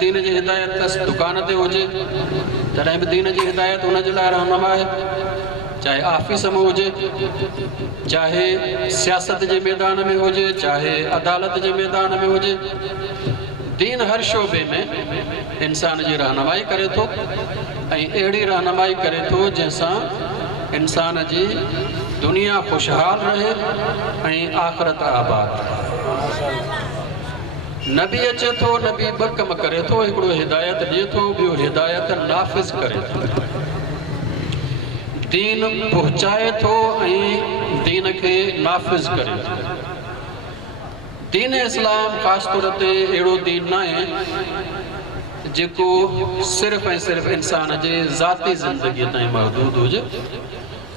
दीन जी हिदायत तस दुकान ते हुजे तॾहिं बि दीन जी हिदायत हुन जे लाइ रहनुमा आहे, चाहे ऑफिस में हुजे, चाहे सियासत के मैदान में हुजे, चाहे अदालत के मैदान में हुजे। दीन हर शोबे में इंसान की रहनुमाई करे तो, अड़ी रहनुमाई करे तो जैसा इंसान की दुनिया खुशहाल रहे, आखिरत आबाद रहे। नबी अचे तो, नबी ब कम करे तो, एकड़ो हिदायत दे तो, बियो हिदायत नाफिज करे तो, दीन पहुँचाए तो, दीन के नाफिज करे तो। दीन इस्लाम खास तौर ते एड़ो दीन ना है जेको सिर्फ ऐं सिर्फ इंसान के ज़ाती ज़िंदगी ताईं महदूद हुजे,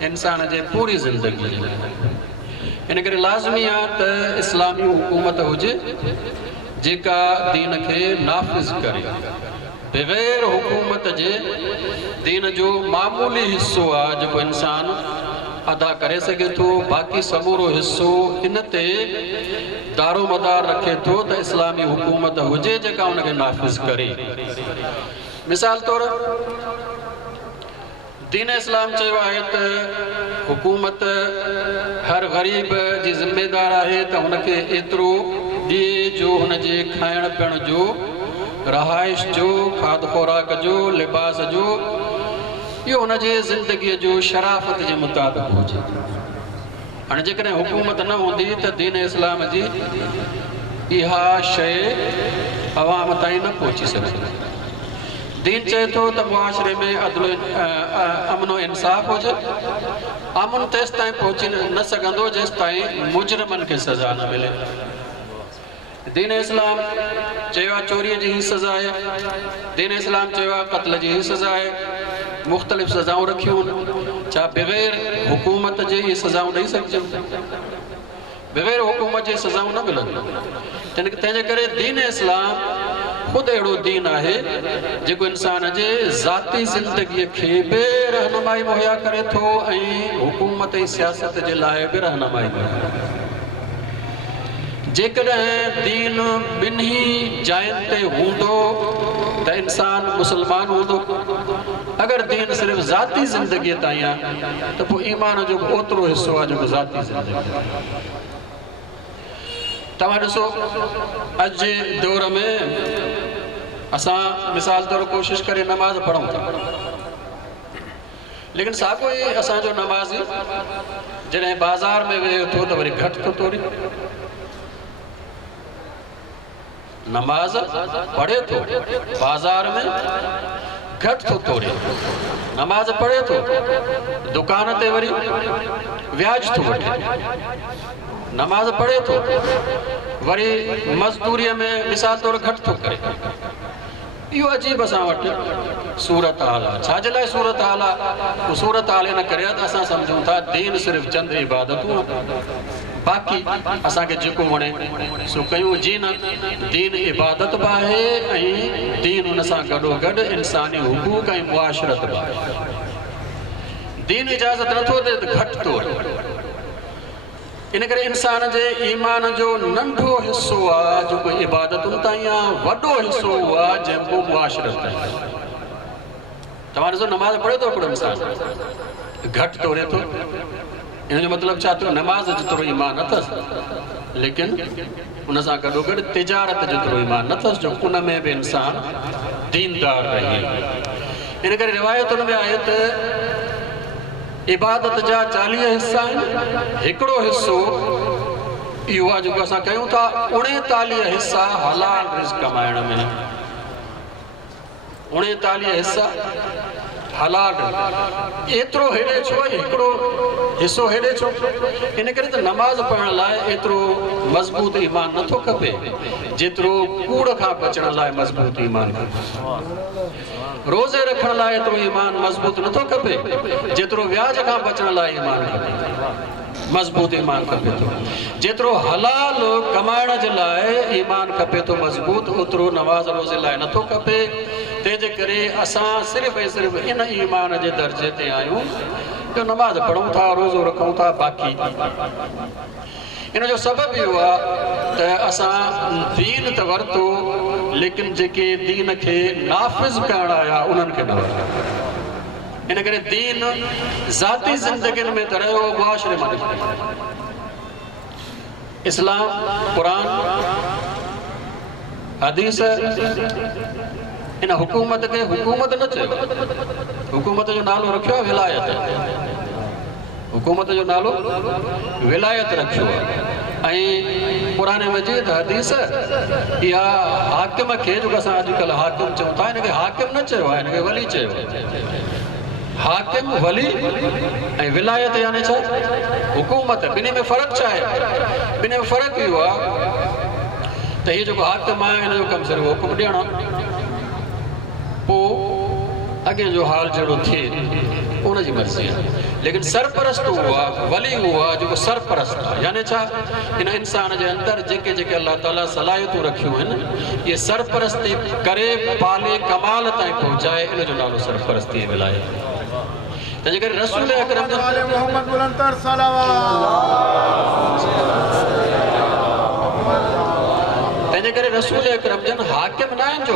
इंसान के पूरी ज़िंदगी इन करे लाज़मी आहे त इस्लामी हुकूमत हुजे जेका दीन के नाफिज करे। बग़ैर हुकूमत जे दीन जो मामूली हिस्सो आहे जो इंसान अदा करे सके तो, बाकी समूरो हिस्सो इन ते दारो मदार रखे तो त इस्लामी हुकूमत हुजे जेका उनके नाफिज करे। मिसाल तौर दीन इस्लाम चयो आहे त हुकूमत हर गरीब जी जिम्मेदार आहे त उनके एतिरो दिए जो हुनजे खाइण पीअण जो, रहाइश जो, खाद खुराक जो, लिबास जो, यो हुनजे ज़िंदगी जो शराफत के मुताबिक हुजे। हाँ जेकॾहिं हुकूमत न होंदी त दीन इस्लाम जी इहा शइ अवाम ताईं न पहुची सघंदी। दीन चए तो त मुआशरे में अदल अमन इंसाफ़ हुजे। अमन तेस ताईं पहुची न सघंदो जेस ताईं मुजरमन के सज़ा न मिले। दीन इस्लाम चयो आहे चोरी जी ही सज़ा है, दीन इस्लाम चयो आहे क़त्ल जी ही सज़ा है, मुख़्तलिफ़ सज़ाऊं रखियूं छा बग़ैर हुकूमत जे ये सज़ाऊं ॾेई सघजनि, बग़ैर हुकूमत जे सज़ाऊं न मिलनि। तंहिंजे करे दीन इस्लाम खुद अहिड़ो दीन आहे जेको इंसान जे ज़ाती ज़िंदगी के बि रहनुमाई मुहैया करे थो ऐं हुकूमत ऐं सियासत जे लाइ बि रहनुमाई करे। जेकॾहिं दीन ॿिन्ही जायुनि ते हूंदो त इंसान मुसलमान हूंदो। अगर दीन सिर्फ ज़ाती ज़िंदगी ताईं आहे त पोइ ईमान जो ओतिरो हिस्सो आहे जेको ज़ाती ज़िंदगी। तव्हां ॾिसो अॼु जे दौर में असां मिसाल तौर कोशिश करे नमाज़ पढ़ूं था, लेकिन साॻियो ई असांजो नमाज़ी जॾहिं बाज़ार में वेहे थो त वरी घटि थो तोरे। नमाज पढ़े तो बाजार में घट तो तोड़े, नमाज पढ़े तो दुकान ते वरी व्याज तो वठे, नमाज पढ़े तो वरी मजदूरी में मिसाल तौर घट तो करे। यो अजीब असां वटि सूरत हाल आहे। छाजे लाइ सूरत हाल आहे? सूरत हाल इन करे असां सम्झूं था दीन सिर्फ चंद इबादतूं, बाकी असा के जो वणे सो कयूं जी न। दीन इबादत बि आहे ऐं दीन उन सां गॾोगॾु इंसानी हुकूक ऐं मुआशरत बि आहे। दीन इजाज़त नथो ॾे त घटि तोड़। इन करे इंसान जे ईमान जो नंढो हिस्सो आहे जेको इबादतुनि ताईं आहे, वॾो हिस्सो आहे जंहिंमें मुआशरत आहे। तव्हां ॾिसो नमाज़ पढ़े थो हिकिड़ो इंसान घटि तोड़े थो, इन जो मतलब छा थियो? नमाज जेतिरो ईमान अथसि लेकिन उन सां गॾोगॾु तिजारत जेतिरो ईमान नथसि जो उन में बि इंसान दीनदार रहे। इन करे रिवायतुनि में आहे त इबादत जा 40 हिस्सा आहिनि, हिकिड़ो हिस्सो इहो आहे जेको असां कयूं था। 39 हिस्सा हलाल रिज़्क़ कमाइण में, 39 हिस्सा हलाल। एतिरो हेॾे छो, हिकिड़ो हिस्सो हेॾे छो? इन करे त नमाज़ पढ़ण लाइ एतिरो मज़बूत ईमान नथो खपे जेतिरो कूड़ खां बचण लाइ मज़बूत ईमान खपे। रोज़े रखण लाइ एतिरो ईमान मज़बूत नथो खपे जेतिरो व्याज खां बचण लाइ ईमान खपे, मज़बूत ईमान खपे थो। जेतिरो हलाल कमाइण जे लाइ ईमान खपे थो मज़बूत, ओतिरो नमाज़ रोज़े लाइ नथो खपे। तंहिंजे करे असां सिर्फ़ ऐं सिर्फ़ इन ईमान जे दर्जे ते आहियूं जो नमाज पढ़ूं था, रोज़ो रखूं था। बाक़ी इन जो सबब इहो आहे त असां दीन त वरितो लेकिन जेके दीन के नाफ़िज़ करण आया उन्हनि खे न वरितो। इन करे दीन ज़ाती ज़िंदगियुनि में त रहियो मुआशरे में निकिरे। इस्लाम, कुरान, हदीस इन हुकूमत के हुकूमत न चयो। हुकूमत जो नालो रखियो आहे विलायत। हुकूमत जो नालो विलायत रखियो आहे। ऐं कुरान मजीद हदीस या हाकिम के जो असां अॼुकल्ह हाकिम चऊं था, हिनखे हाकिम न चयो आहे, हिनखे वली चयो आहे। हाकिम, वली ऐं विलायत यानी छा? हुकूमत। ॿिन्ही में फ़र्क़ु छा आहे? ॿिन्ही में फ़र्क़ु इहो आहे त हीअ जेको हाकिम आहे हिन जो कमु सिर्फ़ु हुकुम ॾियणो, पोइ अॻे जो हाल जहिड़ो थिए उनजी मर्ज़ी आहे। लेकिन सरपरस्त उहो आहे, वली उहो आहे जेको सरपरस्त आहे। यानी छा? हिन इंसान जे अंदरि जेके जेके अल्लाह ताला सलाहियतूं रखियूं आहिनि, इहे सरपरस्ती करे पाले कमाल ताईं पहुचाए, इन जो नालो सरपरस्ती विलायत। तंहिंजे करे रसूल अकरम तंहिंजे करे रसूल अकरम जन हाकिम न आहिनि जो